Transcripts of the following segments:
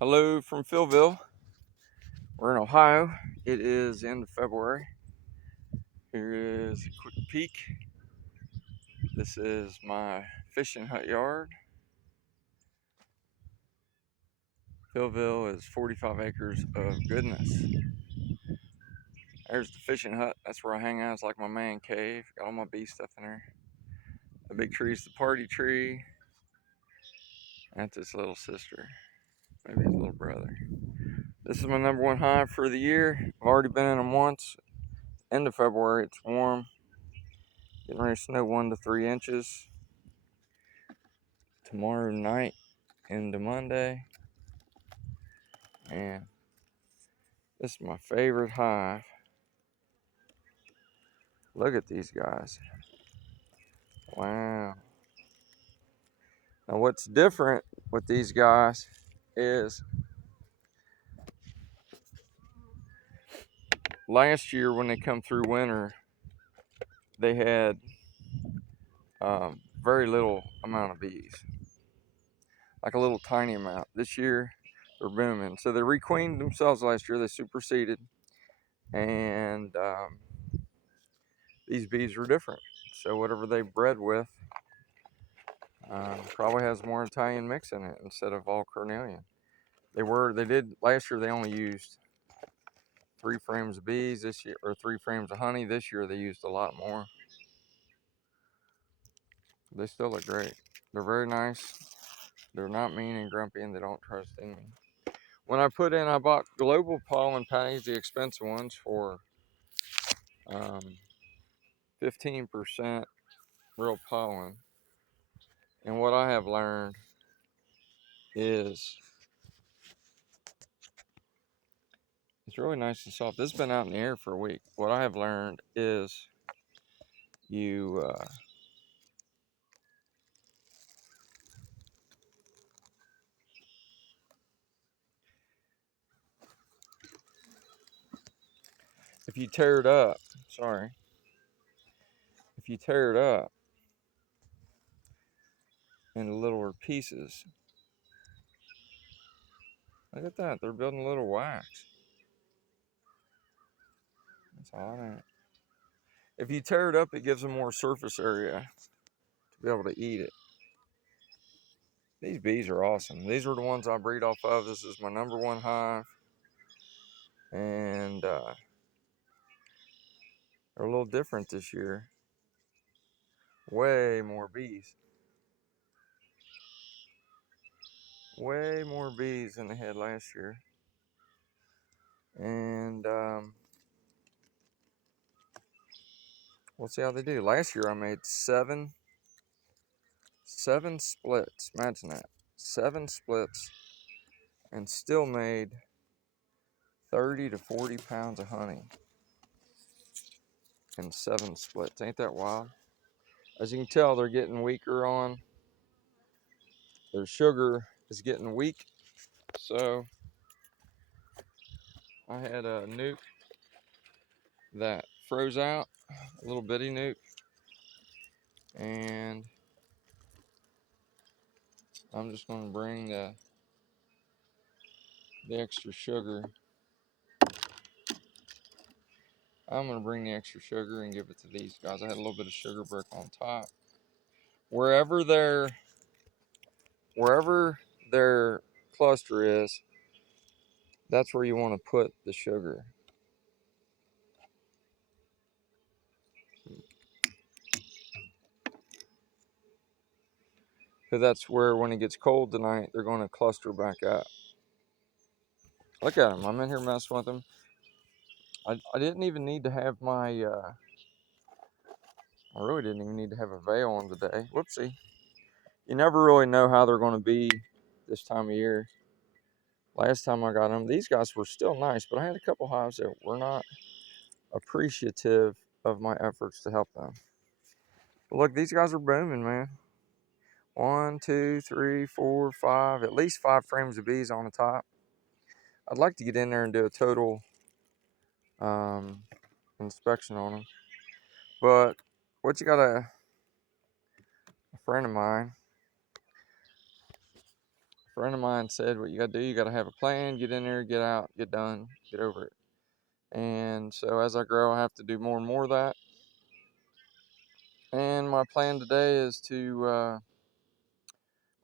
Hello from Philville. We're in Ohio. It is end of February. Here is a quick peek. This is my fishing hut yard. Philville is 45 acres of goodness. There's the fishing hut. That's where I hang out. It's like my man cave. Got all my bee stuff in there. The big tree is the party tree. That's his little sister. Maybe his little brother. This is my number one hive for the year. I've already been in them once. End of February. It's warm. Getting ready to snow 1 to 3 inches. Tomorrow night into Monday. And this is my favorite hive. Look at these guys. Wow. Now what's different with these guys is last year when they come through winter, they had very little amount of bees. Like a little tiny amount. This year, they're booming. So they requeened themselves last year. They superseded. And these bees are different. So whatever they bred with probably has more Italian mix in it instead of all Cornelian. They did last year. They only used 3 frames of bees this year, or 3 frames of honey. This year they used a lot more. They still look great. They're very nice. They're not mean and grumpy, and they don't trust anyone. When I bought global pollen patties, the expensive ones, for 15% real pollen. And what I have learned is it's really nice and soft. This has been out in the air for a week. What I have learned is you if you tear it up, if you tear it up into littler pieces, look at that, they're building a little wax. That's all I know. If you tear it up, it gives them more surface area to be able to eat it. These bees are awesome. These are the ones I breed off of. This is my number one hive. And they're a little different this year. Way more bees. Way more bees than they had last year. And we'll see how they do. Last year I made seven splits. Imagine that. 7 splits, and still made 30 to 40 pounds of honey in 7 splits. Ain't that wild? As you can tell, they're getting weaker on. Their sugar is getting weak. So I had a nuke that froze out, a little bitty nuke. And I'm just going to bring the extra sugar. I'm going to bring the extra sugar and give it to these guys. I had a little bit of sugar brick on top. Wherever their cluster is, that's where you want to put the sugar. Because that's where, when it gets cold tonight, they're going to cluster back up. Look at them. I'm in here messing with them. I didn't even need to have my, I really didn't even need to have a veil on today. Whoopsie. You never really know how they're going to be this time of year. Last time I got them, these guys were still nice, but I had a couple hives that were not appreciative of my efforts to help them. But look, these guys are booming, man. 1, 2, 3, 4, 5, at least 5 frames of bees on the top. I'd like to get in there and do a total inspection on them. But what you got, a friend of mine friend of mine said, what you got to do, you got to have a plan, get in there, get out, get done, get over it. And so as I grow, I have to do more and more of that. And my plan today is to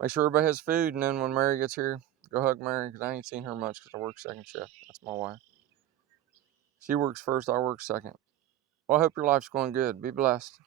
make sure everybody has food. And then when Mary gets here, go hug Mary, because I ain't seen her much because I work second shift. That's my wife. She works first, I work second. Well, I hope your life's going good. Be blessed.